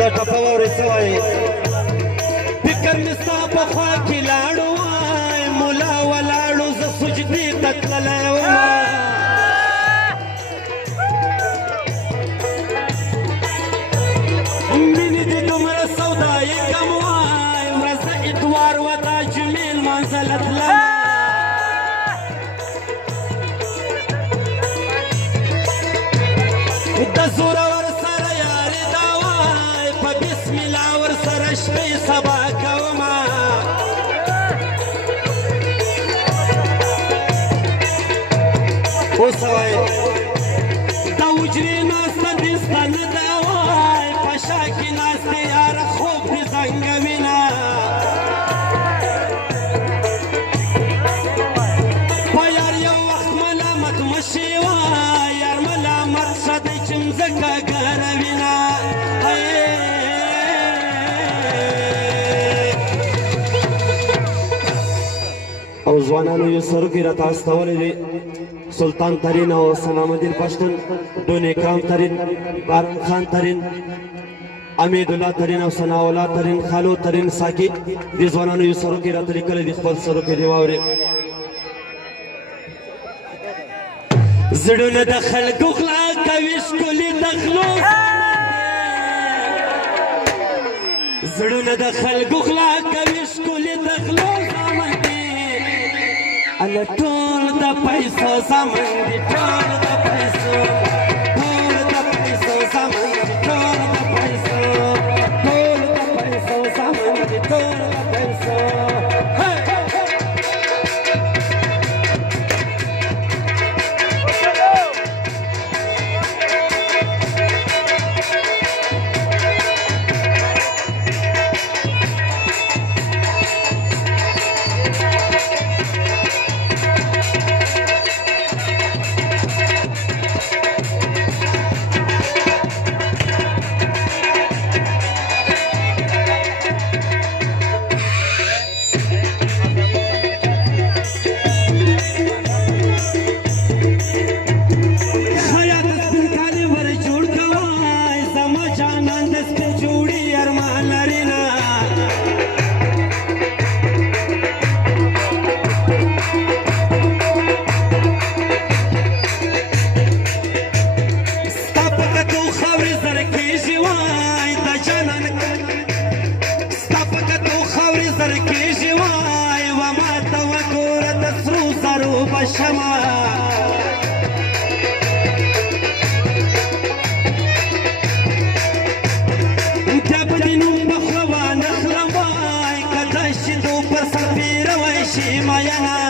دا ټپه واورئ څه وایي فکر مې ستا په خوا کې لاړو وای ملا ولاړو زه سجدې ته تللی ومه مینې دې دومره سودایي کم وای ورځه اتوار وه دا جمعې لمانځه له تلم د زورور سره یاري دا وای په بسم الله ورسره شپې سبا کومه اوس وای دا حجرې ناسته دې سته نه ده وای په شا کې ناستې یاره خوب دې زنګوینه په یار یو وخت ملامت مشې وای یار ملامت شه دی چې مځکه ګروینه او ځوانانو یو سرکې راته استولی دی سلطان ترین او سلام الدین پشتون دون اکرام ترین باران خان ترین امید الله ترین او ثناء الله ترین خالو ترین ساقي دې ځوانانو یو سرکې راته لیکلی دي خپل سرکې دې واورې زړونه د خلکو غلا کوي ښکلي د غلو زړونه د خلکو غلا کوي ښکلي د غلو زامن دي الله ټول د پیسو زامن دي ټول د پیسو زامن دي ټول د پیسو زامن دي ټول د پیسو شمع جب دینو بخوا نخلم وای کدا شدو پر سر پیروي شي ماینا